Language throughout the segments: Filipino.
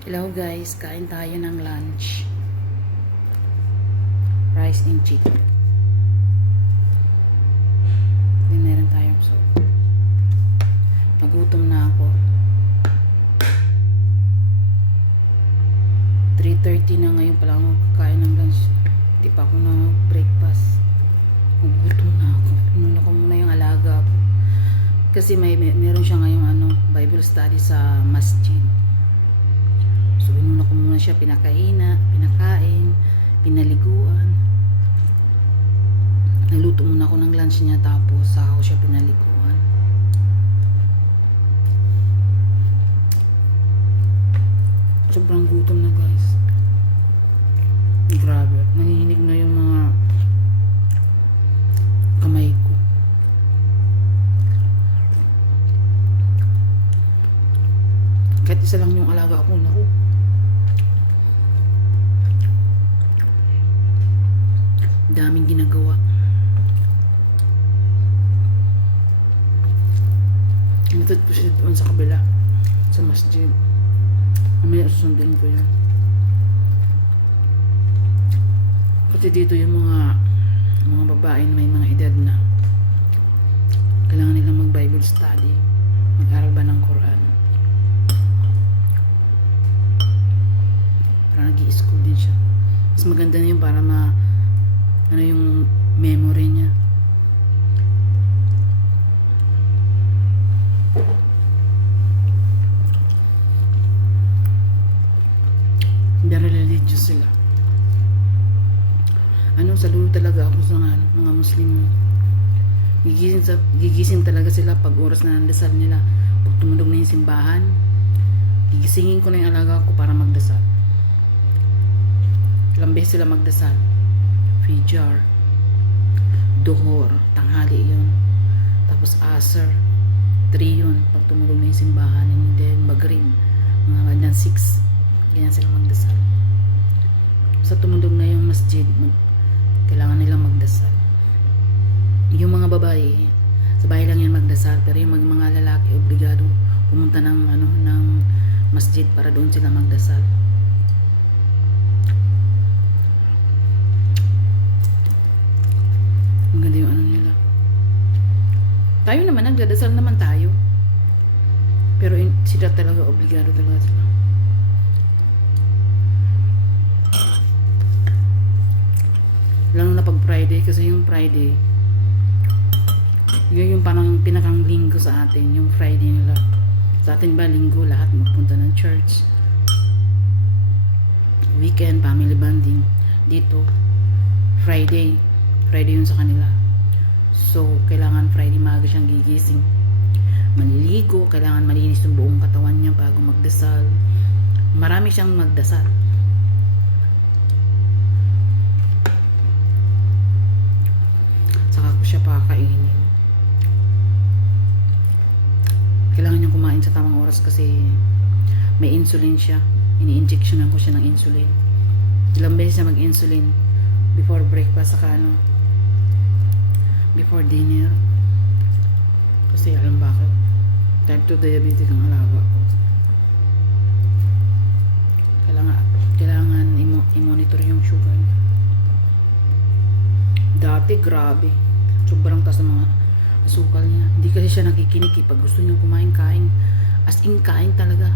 Hello guys, kain tayo ng lunch. Rice and chicken. Then meron tayong soup. Nagutom na ako. 3:30 na ngayon pala ako kakain ng lunch. Hindi pa ako na breakfast. Nagutom na ako. Pinuna ko muna yung alaga ko. Kasi meron siya ngayong Bible study sa masjid. So, inuna ko muna siya, pinakain, pinaliguan. Naluto muna ako ng lunch niya, tapos saka ko siya pinaliguan. Sobrang gutom na guys. Grabe. Nanginginig na yung mga kamay ko. Kahit isa lang yung alaga ko, naku. Daming ginagawa. Inatid ko siya doon sa kabila, sa masjid. Mamaya susundin ko yun. Kasi dito yung mga babae na may mga edad na kailangan nilang mag Bible study, mag-aral ba ng Quran. Para nag-i-school din siya. Mas maganda na yun para yung memory niya. Very religious sila. Saludo talaga ako sa mga Muslim. Gigising talaga sila pag oras na ng dasal nila. Pag tumulog na yung simbahan, gigisingin ko na yung alaga ko para magdasal. Ilang beses sila magdasal. Fajr, Duhur, tanghali yun. Tapos Asr, 3 yun. Pag tumulog na yung simbahan, and then Maghrib, mga ganyan 6. Ganyan sila magdasal. Sa tumulog na yung masjid, kailangan nilang magdasal. Yung mga babae, sa bahay lang yan magdasal. Pero yung mga lalaki, obligado pumunta ng masjid para doon sila magdasal. Maganda yung nila. Tayo naman, nagdadasal naman tayo. Pero sila talaga, obligado talaga sila. Lalo na pag Friday, kasi yung Friday, yun yung parang pinakang linggo sa atin, yung Friday nila. Sa atin ba, linggo, lahat magpunta ng church. Weekend, family bonding. Dito, Friday yun sa kanila. So, kailangan Friday maaga siyang gigising. Maliligo, kailangan malinis yung buong katawan niya bago magdasal. Marami siyang magdasal. Saka ko siya pakainin. Kailangan niyang kumain sa tamang oras kasi may insulin siya. Ini-injectionan ko siya ng insulin. Ilang beses siya mag-insulin before breakfast saka before dinner. Kasi alam bakit? Type 2 diabetic ang alaga ko. Kailangan i-monitor yung sugar. Dati grabe. Sobrang taas ng mga asukal niya. Hindi kasi siya nakikinig pag gusto niya kumain, kain. As in, kain talaga.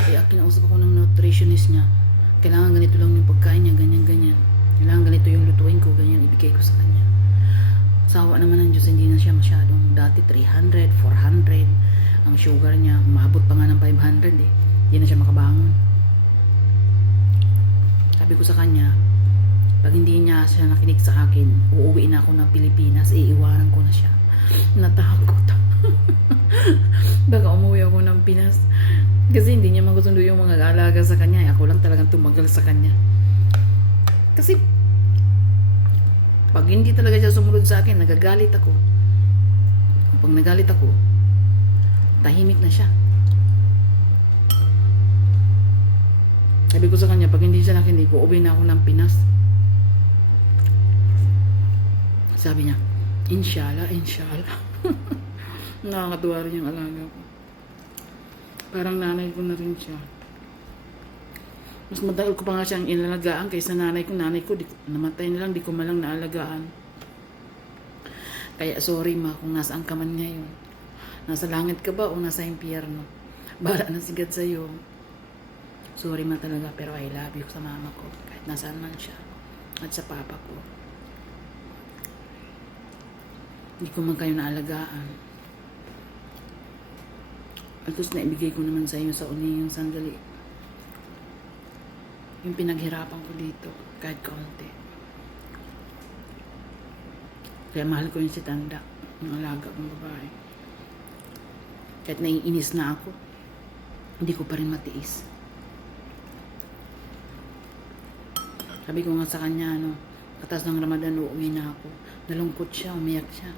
Kaya kinausap ako ng nutritionist niya. Kailangan ganito lang yung pagkain niya, ganyan. Kailangan ganito yung lutuin ko, ganyan, ibigay ko sa kanya. Sawa naman ng Diyos, hindi na siya masyadong, dati 300, 400, ang sugar niya, umabot pa nga ng 500 eh. Hindi na siya makabangon. Sabi ko sa kanya, pag hindi niya siya nakinig sa akin, uuwi na ako ng Pilipinas, iiwanan ko na siya. Natakot. Baka umuwi ako ng Pinas. Kasi hindi niya magustundo yung mga alaga sa kanya. Ako lang talagang tumagal sa kanya. Kasi pag hindi talaga siya sumunod sa akin, nagagalit ako. Pag nagalit ako, tahimik na siya. Sabi ko sa kanya, pag hindi siya nakinig, uuwi na ako ng Pinas. Sabi niya, inshallah. Nakakatuwa rin yung alaga ko. Parang nanay ko na rin siya. Mas matagal ko pa nga siyang inalagaan kaysa nanay ko. Nanay ko, namatay na lang, di ko malang naalagaan. Kaya sorry ma kung nasaan ka man ngayon. Nasa langit ka ba o nasa impyerno? Bahala na sigad sa'yo. Sorry ma talaga, pero I love you sa mama ko. Kahit nasaan man siya. At sa papa ko. Hindi ko man kayo naalagaan. At least naibigay ko naman sa iyo sa uli yung sandali. Yung pinaghirapan ko dito, kahit kaunti. Kaya mahal ko yung si Tanda, yung alaga kong babae. Kahit naiinis na ako, hindi ko pa rin matiis. Sabi ko nga sa kanya, katas ng Ramadan, uuwi na ako. Nalungkot siya, umiyak siya.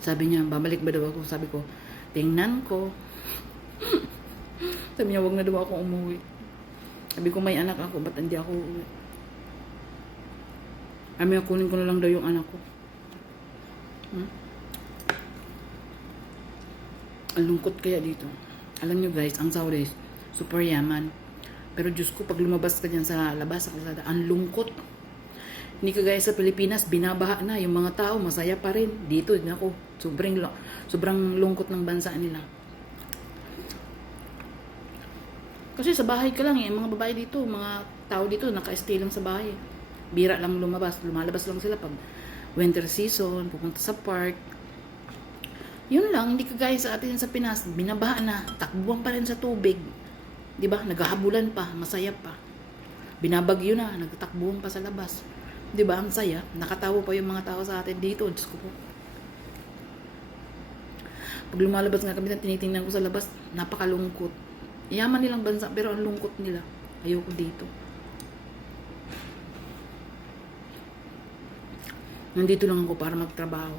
Sabi niya, babalik ba daw ako? Sabi ko, tingnan ko. Sabi niya, wag na daw ako umuwi. Sabi ko, may anak ako, ba't hindi ako uuwi? Sabi niya, kunin ko na lang daw yung anak ko. Ang lungkot kaya dito. Alam niyo guys, ang Saudi super yaman. Pero Diyos ko, pag lumabas ka dyan sa labas, sa kalsada, ang lungkot. Hindi ka gaya sa Pilipinas, binabaha na. Yung mga tao, masaya pa rin. Dito, ako, sobrang lungkot ng bansa nila. Kasi sa bahay ka lang mga babae dito, mga tao dito, naka-stay lang sa bahay. Bira lang lumalabas lang sila pag winter season, pupunta sa park. Yun lang, hindi kagaya sa atin sa Pinas, binabaha na, takbuhan pa rin sa tubig. 'Di ba? Naghahabulan pa, masaya pa. Binabagyo na, nagtatakbuhan pa sa labas. 'Di ba? Ang saya, nakatawa pa yung mga tao sa atin dito, Diyos ko po. Pag lumalabas nga kami, tinitingnan ko sa labas, napakalungkot. Yaman nilang bansa, pero ang lungkot nila. Ayoko dito. Nandito lang ako para magtrabaho.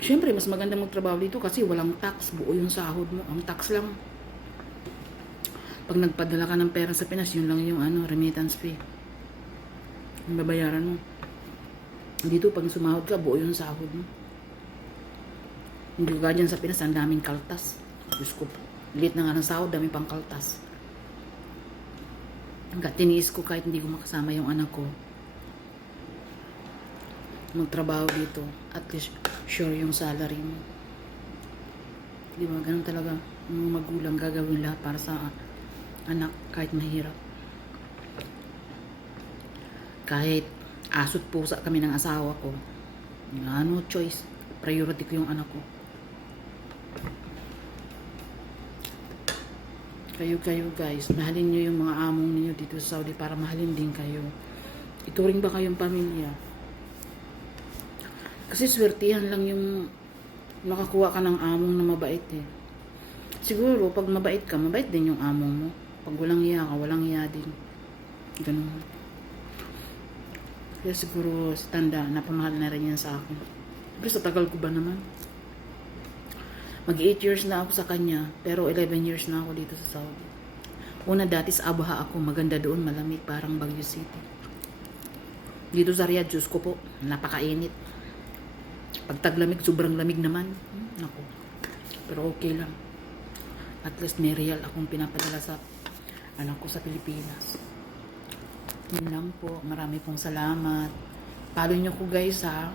Siyempre, mas maganda magtrabaho dito kasi walang tax. Buo yung sahod mo. Ang tax lang. Pag nagpadala ka ng pera sa Pinas, yun lang yung remittance fee. Yung babayaran mo. Dito, pag sumahod ka, buo yung sahod mo. Hindi ka dyan sa Pinas, ang daming kaltas. Diyos ko po. Liit na nga ng sahod, daming pang kaltas. Hanggang tiniis ko kahit hindi ko makasama yung anak ko. Magtrabaho dito. At least, sure yung salary mo. Di ba? Ganun talaga. Yung magulang gagawin lahat para sa anak kahit mahirap. Kahit asot pusa kami ng asawa ko. No choice. Priority ko yung anak ko. Kayo guys, mahalin nyo yung mga among ninyo dito sa Saudi para mahalin din kayo. Ituring ba kayong pamilya? Kasi swertihan lang yung makakuha ka ng among na mabait eh. Siguro, pag mabait ka, mabait din yung among mo. Pag walang hiya ka, walang hiya din. Ganun. Kaya siguro, si Tanda, napamahal na rin yan sa akin. Pero sa tagal ko ba naman? Mag 8 years na ako sa kanya, pero 11 years na ako dito sa Saudi. Una dati sa Abuha ako, maganda doon, malamig, parang Baguio City. Dito sa Riyadh, Diyos ko po, napakainit. Pag taglamig, sobrang lamig naman. Naku. Pero okay lang. At least may real akong pinapadala sa anak ko sa Pilipinas. Yun lang po. Marami pong salamat. Follow nyo ko guys ha.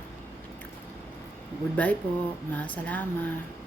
Goodbye po. Masalamat.